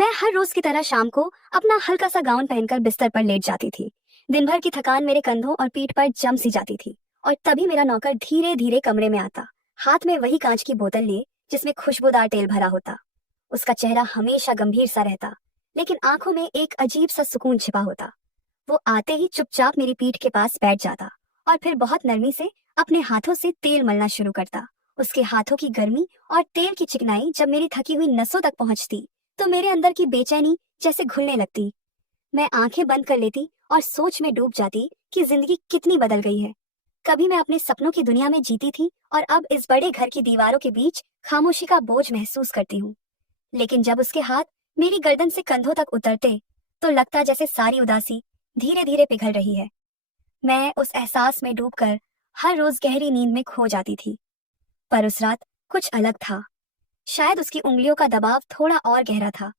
मैं हर रोज की तरह शाम को अपना हल्का सा गाउन पहनकर बिस्तर पर लेट जाती थी। दिन भर की थकान मेरे कंधों और पीठ पर जम सी जाती थी। और तभी मेरा नौकर धीरे धीरे कमरे में आता, हाथ में वही कांच की बोतल लिए जिसमें खुशबूदार तेल भरा होता। उसका चेहरा हमेशा गंभीर सा रहता, लेकिन आंखों में एक अजीब सा सुकून छिपा होता। वो आते ही चुपचाप मेरी पीठ के पास बैठ जाता और फिर बहुत नरमी से अपने हाथों से तेल मलना शुरू करता। उसके हाथों की गर्मी और तेल की चिकनाई जब मेरी थकी हुई नसों तक पहुंचती तो मेरे अंदर की बेचैनी जैसे घुलने लगती। मैं आंखें बंद कर लेती और सोच में डूब जाती कि जिंदगी कितनी बदल गई है। कभी मैं अपने सपनों की दुनिया में जीती थी और अब इस बड़े घर की दीवारों के बीच खामोशी का बोझ महसूस करती हूँ। लेकिन जब उसके हाथ मेरी गर्दन से कंधों तक उतरते तो लगता जैसे सारी उदासी धीरे धीरे पिघल रही है। मैं उस एहसास में डूबकर हर रोज गहरी नींद में खो जाती थी। पर उस रात कुछ अलग था। शायद उसकी उंगलियों का दबाव थोड़ा और गहरा था,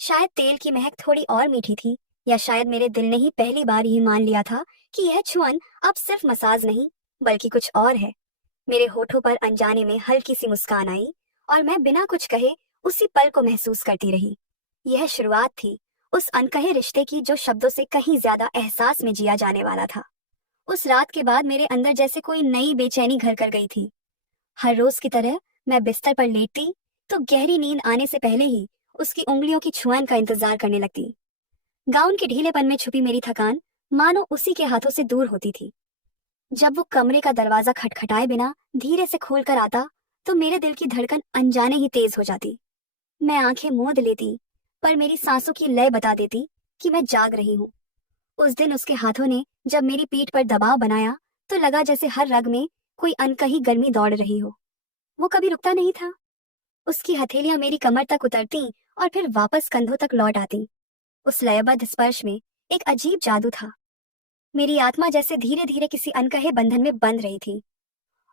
शायद तेल की महक थोड़ी और मीठी थी, या शायद मेरे दिल ने ही पहली बार ही मान लिया था कि यह छुअन अब सिर्फ मसाज नहीं बल्कि कुछ और है। मेरे होठों पर अनजाने में हल्की सी मुस्कान आई और मैं बिना कुछ कहे उसी पल को महसूस करती रही। यह शुरुआत थी उस अनकहे रिश्ते की जो शब्दों से कहीं ज्यादा एहसास में जिया जाने वाला था। उस रात के बाद मेरे अंदर जैसे कोई नई बेचैनी घर कर गई थी। हर रोज की तरह मैं बिस्तर पर लेटती तो गहरी नींद आने से पहले ही उसकी उंगलियों की छुआन का इंतजार करने लगती। गाउन के ढीलेपन में छुपी मेरी थकान मानो उसी के हाथों से दूर होती थी। जब वो कमरे का दरवाजा खटखटाए बिना धीरे से खोल कर आता तो मेरे दिल की धड़कन अनजाने ही तेज हो जाती। मैं आंखें मूंद लेती, पर मेरी सांसों की लय बता देती कि मैं जाग रही हूँ। उस दिन उसके हाथों ने जब मेरी पीठ पर दबाव बनाया तो लगा जैसे हर रग में कोई अनकही गर्मी दौड़ रही हो। वो कभी रुकता नहीं था। उसकी हथेलियां मेरी कमर तक उतरती और फिर वापस कंधों तक लौट आती। उस लयबद्ध स्पर्श में एक अजीब जादू था। मेरी आत्मा जैसे धीरे धीरे किसी अनकहे बंधन में बंध रही थी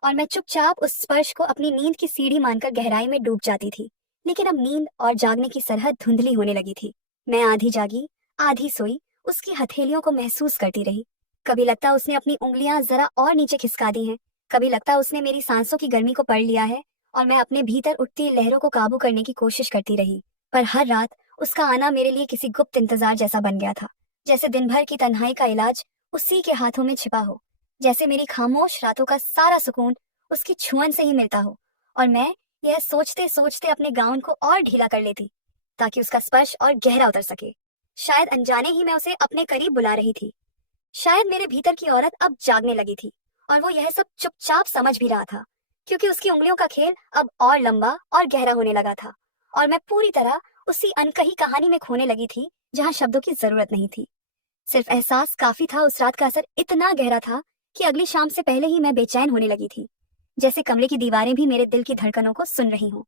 और मैं चुपचाप उस स्पर्श को अपनी नींद की सीढ़ी मानकर गहराई में डूब जाती थी। लेकिन अब नींद और जागने की सरहद धुंधली होने लगी थी। मैं आधी जागी आधी सोई उसकी हथेलियों को महसूस करती रही। कभी लगता उसने अपनी उंगलियां जरा और नीचे खिसका दी हैं, कभी लगता उसने मेरी सांसों की गर्मी को पढ़ लिया है और मैं अपने भीतर उठती लहरों को काबू करने की कोशिश करती रही। पर हर रात उसका आना मेरे लिए किसी गुप्त इंतजार जैसा बन गया था, जैसे दिन भर की तन्हाई का इलाज उसी के हाथों में छिपा हो, जैसे मेरी खामोश रातों का सारा सुकून उसकी छुअन से ही मिलता हो। और मैं यह सोचते सोचते अपने गाउन को और ढीला कर लेती ताकि उसका स्पर्श और गहरा उतर सके। शायद अनजाने ही मैं उसे अपने करीब बुला रही थी। शायद मेरे भीतर की औरत अब जागने लगी थी और वो यह सब चुपचाप समझ भी रहा था, क्योंकि उसकी उंगलियों का खेल अब और लंबा और गहरा होने लगा था और मैं पूरी तरह उसी अनकही कहानी में खोने लगी थी जहां शब्दों की जरूरत नहीं थी। सिर्फ एहसास काफी था। उस रात का असर इतना गहरा था कि अगली शाम से पहले ही मैं बेचैन होने लगी थी, जैसे कमरे की दीवारें भी मेरे दिल की धड़कनों को सुन रही हों।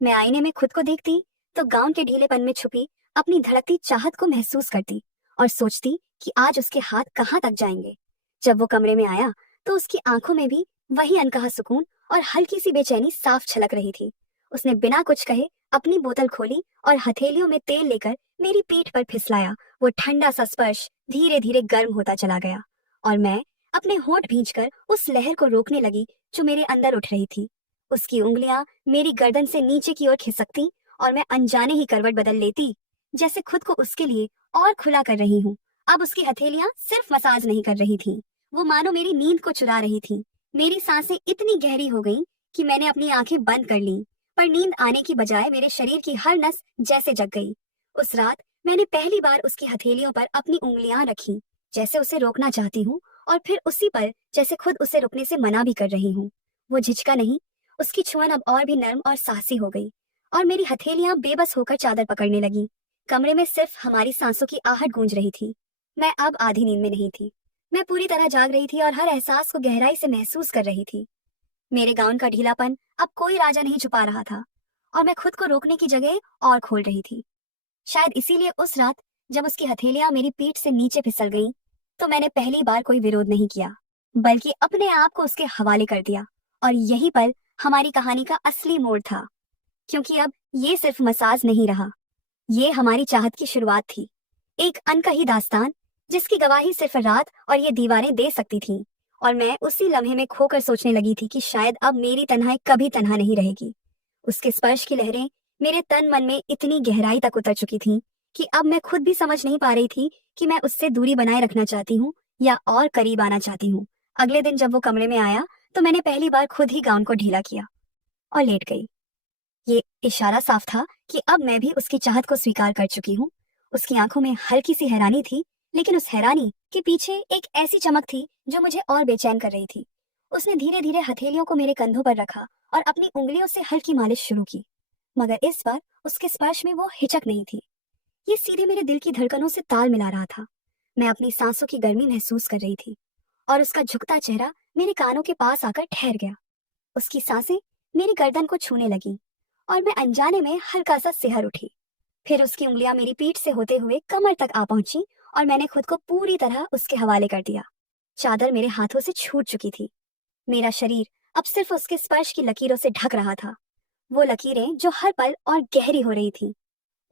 मैं आईने में खुद को देखती तो गाउन के ढीलेपन में छुपी अपनी धड़कती चाहत को महसूस करती और सोचती कि आज उसके हाथ कहाँ तक जाएंगे। जब वो कमरे में आया तो उसकी आंखों में भी वही अनकहा सुकून और हल्की सी बेचैनी साफ छलक रही थी। उसने बिना कुछ कहे अपनी बोतल खोली और हथेलियों में तेल लेकर मेरी पीठ पर फिसलाया। वो ठंडा सा स्पर्श धीरे धीरे गर्म होता चला गया और मैं अपने होंठ भींचकर उस लहर को रोकने लगी जो मेरे अंदर उठ रही थी। उसकी उंगलियां मेरी गर्दन से नीचे की ओर खिसकती और मैं अनजाने ही करवट बदल लेती, जैसे खुद को उसके लिए और खुला कर रही हूँ। अब उसकी हथेलियां सिर्फ मसाज नहीं कर रही थी, वो मानो मेरी नींद को चुरा रही थी। मेरी सांसें इतनी गहरी हो गईं कि मैंने अपनी आंखें बंद कर लीं, पर नींद आने की बजाय मेरे शरीर की हर नस जैसे जग गई। उस रात मैंने पहली बार उसकी हथेलियों पर अपनी उंगलियां रखी, जैसे उसे रोकना चाहती हूँ, और फिर उसी पल जैसे खुद उसे रुकने से मना भी कर रही हूँ। वो झिझका नहीं, उसकी छुअन अब और भी नर्म और साहसी हो गई और मेरी हथेलियां बेबस होकर चादर पकड़ने लगी। कमरे में सिर्फ हमारी सांसों की आहट गूंज रही थी। मैं अब आधी नींद में नहीं थी, मैं पूरी तरह जाग रही थी और हर एहसास को गहराई से महसूस कर रही थी। मेरे गाउन का ढीलापन अब कोई राजा नहीं छुपा रहा था और मैं खुद को रोकने की जगह और खोल रही थी। शायद इसीलिए उस रात जब उसकी हथेलियां मेरी पीठ से नीचे फिसल गईं, तो मैंने पहली बार कोई विरोध नहीं किया, बल्कि अपने आप को उसके हवाले कर दिया। और यही पल हमारी कहानी का असली मोड़ था, क्योंकि अब ये सिर्फ मसाज नहीं रहा, ये हमारी चाहत की शुरुआत थी। एक अनकही दास्तान जिसकी गवाही सिर्फ रात और ये दीवारें दे सकती थीं। और मैं उसी लम्हे में खोकर सोचने लगी थी कि शायद अब मेरी तन्हाई कभी तन्हा नहीं रहेगी। उसके स्पर्श की लहरें मेरे तन मन में इतनी गहराई तक उतर चुकी थी कि अब मैं खुद भी समझ नहीं पा रही थी कि मैं उससे दूरी बनाए रखना चाहती हूँ या और करीब आना चाहती हूँ। अगले दिन जब वो कमरे में आया तो मैंने पहली बार खुद ही गाउन को ढीला किया और लेट गई। ये इशारा साफ था कि अब मैं भी उसकी चाहत को स्वीकार कर चुकी हूँ। उसकी आंखों में हल्की सी हैरानी थी, लेकिन उस हैरानी के पीछे एक ऐसी चमक थी जो मुझे और बेचैन कर रही थी। उसने धीरे धीरे हथेलियों को मेरे कंधों पर रखा और अपनी उंगलियों से हल्की मालिश शुरू की, मगर इस बार उसके स्पर्श में वो हिचक नहीं थी। ये सीधे मेरे दिल की धड़कनों से ताल मिला रहा था। मैं अपनी सांसों की गर्मी महसूस कर रही थी और उसका झुकता चेहरा मेरे कानों के पास आकर ठहर गया। उसकी सांसें मेरी गर्दन को छूने लगी और मैं अनजाने में हल्का सा सिहर उठी। फिर उसकी उंगलियां मेरी पीठ से होते हुए कमर तक आ पहुंची और मैंने खुद को पूरी तरह उसके हवाले कर दिया। चादर मेरे हाथों से छूट चुकी थी। मेरा शरीर अब सिर्फ उसके स्पर्श की लकीरों से ढक रहा था, वो लकीरें जो हर पल और गहरी हो रही थी।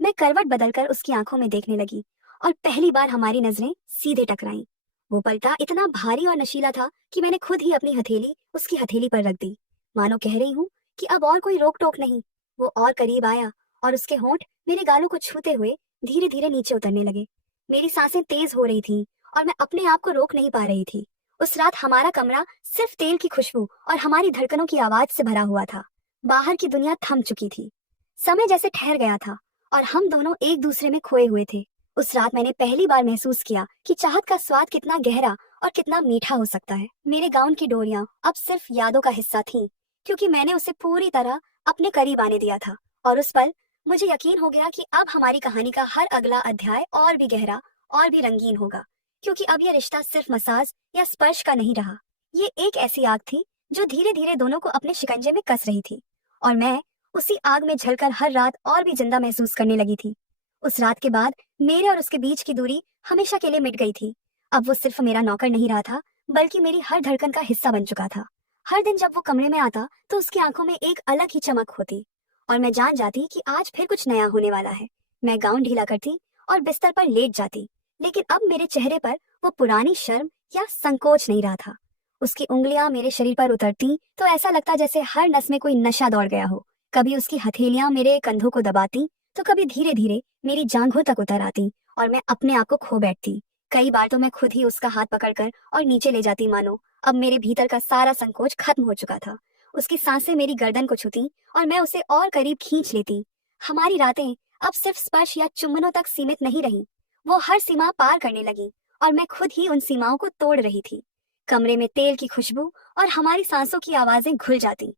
मैं करवट बदलकर उसकी आंखों में देखने लगी और पहली बार हमारी नजरें सीधे टकराईं। वो पलटा इतना भारी और नशीला था कि मैंने खुद ही अपनी हथेली उसकी हथेली पर रख दी, मानो कह रही हूँ कि अब और कोई रोक टोक नहीं। वो और करीब आया और उसके होंठ मेरे गालों को छूते हुए धीरे धीरे नीचे उतरने लगे। मेरी सांसें तेज हो रही थीं और मैं अपने आप को रोक नहीं पा रही थी। उस रात हमारा कमरा सिर्फ तेल की खुशबू और हमारी धड़कनों की आवाज से भरा हुआ था। बाहर की दुनिया थम चुकी थी, समय जैसे ठहर गया था और हम दोनों एक दूसरे में खोए हुए थे। उस रात मैंने पहली बार महसूस किया कि चाहत का स्वाद कितना गहरा और कितना मीठा हो सकता है। मेरे गाउन की डोरियां अब सिर्फ यादों का हिस्सा थीं, क्योंकि मैंने उसे पूरी तरह अपने करीब आने दिया था। और उस पल मुझे यकीन हो गया कि अब हमारी कहानी का हर अगला अध्याय और भी गहरा और भी रंगीन होगा, क्योंकि अब यह रिश्ता सिर्फ मसाज या स्पर्श का नहीं रहा। ये एक ऐसी आग थी जो धीरे धीरे दोनों को अपने शिकंजे में कस रही थी, और मैं उसी आग में झलकर हर रात और भी जिंदा महसूस करने लगी थी। उस रात के बाद मेरे और उसके बीच की दूरी हमेशा के लिए मिट गई थी। अब वो सिर्फ मेरा नौकर नहीं रहा था, बल्कि मेरी हर धड़कन का हिस्सा बन चुका था। हर दिन जब वो कमरे में आता तो उसकी आंखों में एक अलग ही चमक होती और मैं जान जाती कि आज फिर कुछ नया होने वाला है। मैं गाउन ढीला करती और बिस्तर पर लेट जाती, लेकिन अब मेरे चेहरे पर वो पुरानी शर्म या संकोच नहीं रहा था। उसकी उंगलियां मेरे शरीर पर उतरती तो ऐसा लगता जैसे हर नस में कोई नशा दौड़ गया हो। कभी उसकी हथेलियां मेरे कंधों को दबाती तो कभी धीरे धीरे मेरी जांघों तक उतर आती और मैं अपने आप को खो बैठती। कई बार तो मैं खुद ही उसका हाथ पकड़कर और नीचे ले जाती, मानो अब मेरे भीतर का सारा संकोच खत्म हो चुका था। उसकी सांसें मेरी गर्दन को छूती और मैं उसे और करीब खींच लेती। हमारी रातें अब सिर्फ स्पर्श या चुम्बनों तक सीमित नहीं रही, वो हर सीमा पार करने लगी और मैं खुद ही उन सीमाओं को तोड़ रही थी। कमरे में तेल की खुशबू और हमारी सांसों की आवाजें घुल जाती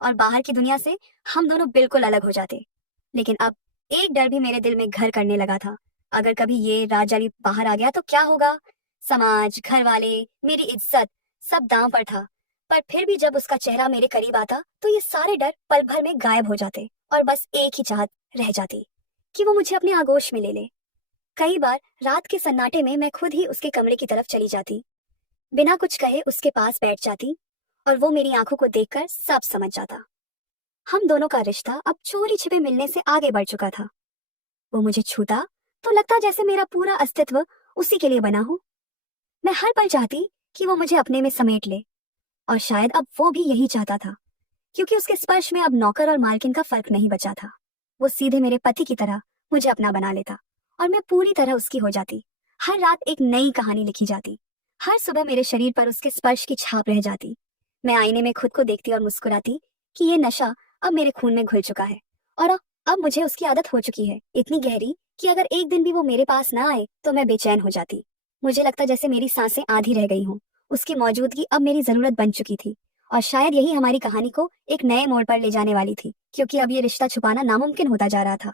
और बाहर की दुनिया से हम दोनों बिल्कुल अलग हो जाते। लेकिन अब एक डर भी मेरे दिल में घर करने लगा था। अगर कभी ये राजाली बाहर आ गया तो क्या होगा? समाज, घर वाले, मेरी इज्जत, सब दांव पर था। पर फिर भी जब उसका चेहरा मेरे करीब आता तो ये सारे डर पल भर में गायब हो जाते और बस एक ही चाहत रह जाती कि वो मुझे अपने आगोश में ले ले। कई बार रात के सन्नाटे में मैं खुद ही उसके कमरे की तरफ चली जाती, बिना कुछ कहे उसके पास बैठ जाती और वो मेरी आंखों को देखकर सब समझ जाता। हम दोनों का रिश्ता अब चोरी छिपे मिलने से आगे बढ़ चुका था। वो मुझे छूता तो लगता जैसे मेरा पूरा अस्तित्व उसी के लिए बना हो। मैं हर पल चाहती कि वो मुझे अपने में समेट ले, और शायद अब वो भी यही चाहता था, क्योंकि उसके स्पर्श में अब नौकर और मालकिन का फर्क नहीं बचा था। वो सीधे मेरे पति की तरह मुझे अपना बना लेता और मैं पूरी तरह उसकी हो जाती। हर रात एक नई कहानी लिखी जाती, हर सुबह मेरे शरीर पर उसके स्पर्श की छाप रह जाती। मैं आईने में खुद को देखती और मुस्कुराती कि ये नशा अब मेरे खून में घुल चुका है और अब मुझे उसकी आदत हो चुकी है, इतनी गहरी कि अगर एक दिन भी वो मेरे पास ना आए तो मैं बेचैन हो जाती। मुझे लगता जैसे मेरी सांसें आधी रह गई हों। उसकी मौजूदगी अब मेरी जरूरत बन चुकी थी और शायद यही हमारी कहानी को एक नए मोड़ पर ले जाने वाली थी, क्योंकि अब ये रिश्ता छुपाना नामुमकिन होता जा रहा था।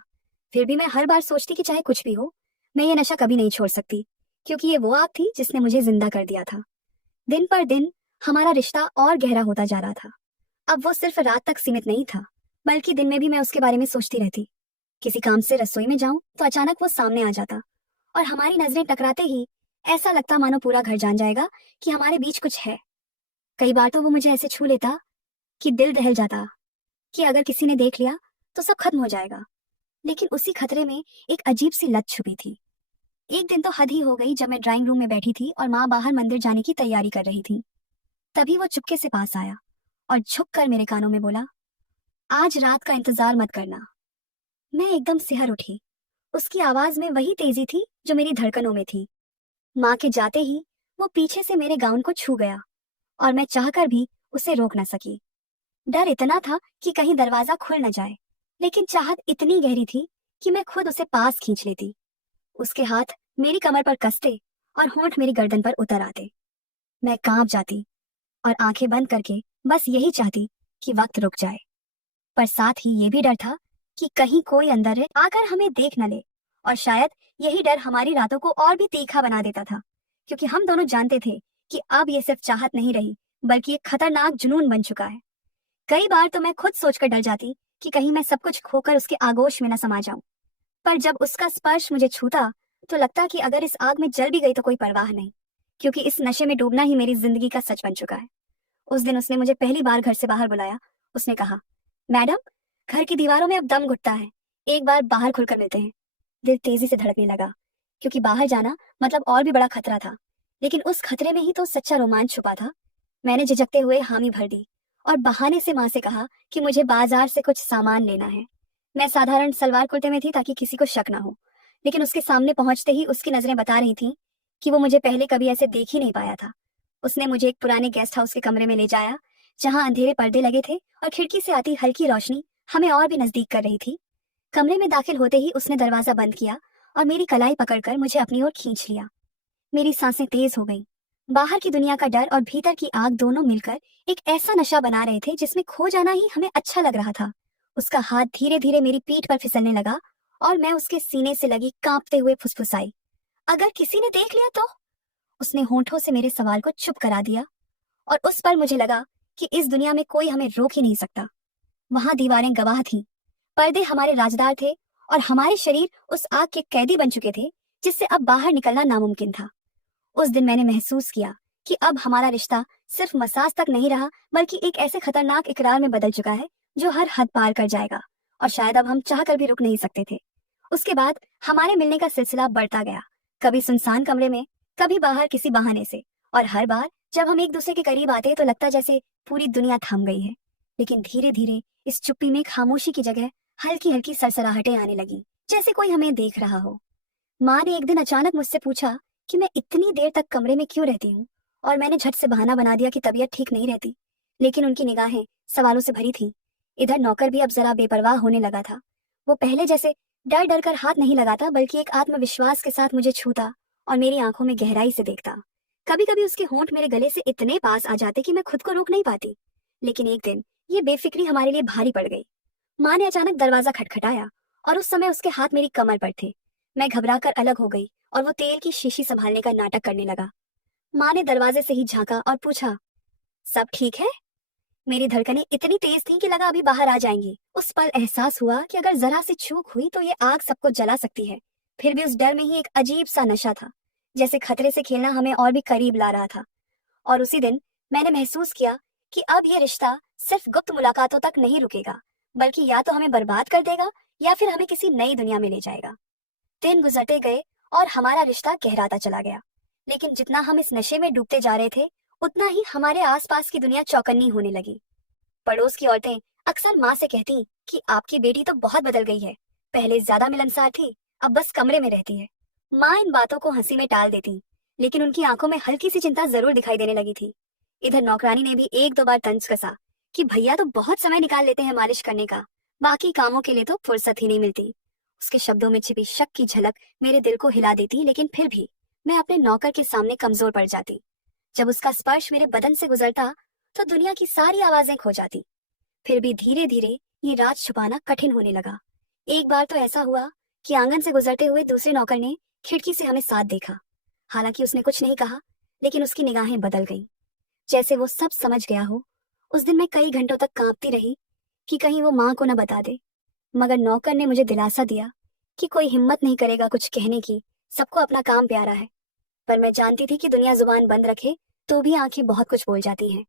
फिर भी मैं हर बार सोचती कि चाहे कुछ भी हो, मैं ये नशा कभी नहीं छोड़ सकती, क्योंकि ये वो आग थी जिसने मुझे जिंदा कर दिया था। दिन पर दिन हमारा रिश्ता और गहरा होता जा रहा था। अब वो सिर्फ रात तक सीमित नहीं था, बल्कि दिन में भी मैं उसके बारे में सोचती रहती। किसी काम से रसोई में जाऊं तो अचानक वो सामने आ जाता और हमारी नजरें टकराते ही ऐसा लगता मानो पूरा घर जान जाएगा कि हमारे बीच कुछ है। कई बार तो वो मुझे ऐसे छू लेता कि दिल दहल जाता कि अगर किसी ने देख लिया तो सब खत्म हो जाएगा। लेकिन उसी खतरे में एक अजीब सी लत छुपी थी। एक दिन तो हद ही हो गई, जब मैं ड्राइंग रूम में बैठी थी और माँ बाहर मंदिर जाने की तैयारी कर रही थी। तभी वो चुपके से पास आया और झुक कर मेरे कानों में बोला, आज रात का इंतजार मत करना, मैं एकदम सिहर उठी। उसकी आवाज में वही तेजी थी जो मेरी धड़कनों में थी। माँ के जाते ही वो पीछे से मेरे गाउन को छू गया और मैं चाहकर भी उसे रोक न सकी। डर इतना था कि कहीं दरवाजा खुल न जाए, लेकिन चाहत इतनी गहरी थी कि मैं खुद उसे पास खींच लेती। उसके हाथ मेरी कमर पर कसते और होंठ मेरी गर्दन पर उतर आते। मैं कांप जाती और आंखें बंद करके बस यही चाहती कि वक्त रुक जाए। पर साथ ही ये भी डर था कि कहीं कोई अंदर है आकर हमें देख न ले। और शायद यही डर हमारी रातों को और भी तीखा बना देता था, क्योंकि हम दोनों जानते थे कि अब ये सिर्फ चाहत नहीं रही, बल्कि एक खतरनाक जुनून बन चुका है। कई बार तो मैं खुद सोचकर डर जाती कि कहीं मैं सब कुछ खोकर उसके आगोश में न समा जाऊं। पर जब उसका स्पर्श मुझे छूता तो लगता कि अगर इस आग में जल भी गई तो कोई परवाह नहीं, क्योंकि इस नशे में डूबना ही मेरी जिंदगी का सच बन चुका है। उस दिन उसने मुझे पहली बार घर से बाहर बुलाया। उसने कहा, मैडम, घर की दीवारों में अब दम घुटता है, एक बार बाहर खुलकर मिलते हैं। दिल तेजी से धड़कने लगा, क्योंकि बाहर जाना मतलब और भी बड़ा खतरा था। लेकिन उस खतरे में ही तो सच्चा रोमांच छुपा था। मैंने झिझकते हुए हामी भर दी और बहाने से माँ से कहा कि मुझे बाजार से कुछ सामान लेना है। मैं साधारण सलवार कुर्ते में थी ताकि किसी को शक ना हो, लेकिन उसके सामने पहुंचते ही उसकी नजरें बता रही थीं कि वो मुझे पहले कभी ऐसे देख ही नहीं पाया था। उसने मुझे एक पुराने गेस्ट हाउस के कमरे में ले जाया, जहां अंधेरे पर्दे लगे थे और खिड़की से आती हल्की रोशनी हमें और भी नजदीक कर रही थी। कमरे में दाखिल होते ही उसने दरवाजा बंद किया और मेरी कलाई पकड़कर मुझे अपनी ओर खींच लिया। मेरी सांसें तेज हो गईं। बाहर की दुनिया का डर और भीतर की आग दोनों मिलकर एक ऐसा नशा बना रहे थे जिसमें खो जाना ही हमें अच्छा लग रहा था। उसका हाथ धीरे धीरे मेरी पीठ पर फिसलने लगा और मैं उसके सीने से लगी कांपते हुए फुसफुसाई, अगर किसी ने देख लिया तो? उसने होंठों से मेरे सवाल को चुप करा दिया और उस पर मुझे लगा कि इस दुनिया में कोई हमें रोक ही नहीं सकता। वहां दीवारें गवाह थीं, पर्दे हमारे राजदार थे और हमारे शरीर उस आग के कैदी बन चुके थे जिससे अब बाहर निकलना नामुमकिन था। उस दिन मैंने महसूस किया कि अब हमारा रिश्ता सिर्फ मसाज तक नहीं रहा, बल्कि एक ऐसे खतरनाक इकरार में बदल चुका है जो हर हद पार कर जाएगा और शायद अब हम चाह कर भी रुक नहीं सकते थे। उसके बाद हमारे मिलने का सिलसिला बढ़ता गया, कभी सुनसान कमरे में, कभी बाहर किसी बहाने से। और हर बार जब हम एक दूसरे के करीब आते तो लगता जैसे पूरी दुनिया थम गई है। लेकिन धीरे धीरे इस चुप्पी में खामोशी की जगह हल्की हल्की सरसराहटें आने लगी, जैसे कोई हमें देख रहा हो। माँ ने एक दिन अचानक मुझसे पूछा कि मैं इतनी देर तक कमरे में क्यों रहती हूँ, और मैंने झट से बहाना बना दिया कि तबीयत ठीक नहीं रहती। लेकिन उनकी निगाहें सवालों से भरी थी। इधर नौकर भी अब जरा बेपरवाह होने लगा था। वो पहले जैसे डर डर कर हाथ नहीं लगाता, बल्कि एक आत्मविश्वास के साथ मुझे छूता और मेरी आंखों में गहराई से देखता। कभी कभी उसके होंठ मेरे गले से इतने पास आ जाते कि मैं खुद को रोक नहीं पाती। लेकिन एक दिन ये बेफिक्री हमारे लिए भारी पड़ गई। माँ ने अचानक दरवाजा खटखटाया और उस समय उसके हाथ मेरी कमर पर थे। मैं घबराकर अलग हो गई और वो तेल की शीशी संभालने का नाटक करने लगा। माँ ने दरवाजे से ही झांका और पूछा, सब ठीक है? मेरी धड़कनें इतनी तेज थीं कि लगा अभी बाहर आ जाएंगी। उस पल एहसास हुआ कि अगर जरा सी चूक हुई तो ये आग सबको जला सकती है। फिर भी उस डर में ही एक अजीब सा नशा था, जैसे खतरे से खेलना हमें और भी करीब ला रहा था। और उसी दिन मैंने महसूस किया कि अब ये रिश्ता सिर्फ गुप्त मुलाकातों तक नहीं रुकेगा, बल्कि या तो हमें बर्बाद कर देगा या फिर हमें किसी नई दुनिया में ले जाएगा। दिन गुजरते गए और हमारा रिश्ता गहराता चला गया। लेकिन जितना हम इस नशे में डूबते जा रहे थे, उतना ही हमारे आसपास की दुनिया चौकन्नी होने लगी। पड़ोस की औरतें अक्सर माँ से कहती कि आपकी बेटी तो बहुत बदल गई है, पहले ज्यादा मिलनसार थी, अब बस कमरे में रहती है। माँ इन बातों को हंसी में टाल देती, लेकिन उनकी आंखों में हल्की सी चिंता जरूर दिखाई देने लगी थी। इधर नौकरानी ने भी एक दो बार तंज कसा कि भैया तो बहुत समय निकाल लेते हैं मालिश करने का, बाकी कामों के लिए तो फुर्सत ही नहीं मिलती। उसके शब्दों में छिपी शक की झलक मेरे दिल को हिला देती, लेकिन फिर भी मैं अपने नौकर के सामने कमजोर पड़ जाती। जब उसका स्पर्श मेरे बदन से गुजरता तो दुनिया की सारी आवाजें खो जाती। फिर भी धीरे धीरे ये राज छुपाना कठिन होने लगा। एक बार तो ऐसा हुआ कि आंगन से गुजरते हुए दूसरे नौकर ने खिड़की से हमें साथ देखा। हालांकि उसने कुछ नहीं कहा, लेकिन उसकी निगाहें बदल गईं, जैसे वो सब समझ गया हो। उस दिन मैं कई घंटों तक कांपती रही कि कहीं वो माँ को न बता दे, मगर नौकर ने मुझे दिलासा दिया कि कोई हिम्मत नहीं करेगा कुछ कहने की, सबको अपना काम प्यारा है। पर मैं जानती थी कि दुनिया जुबान बंद रखे तो भी आंखें बहुत कुछ बोल जाती हैं।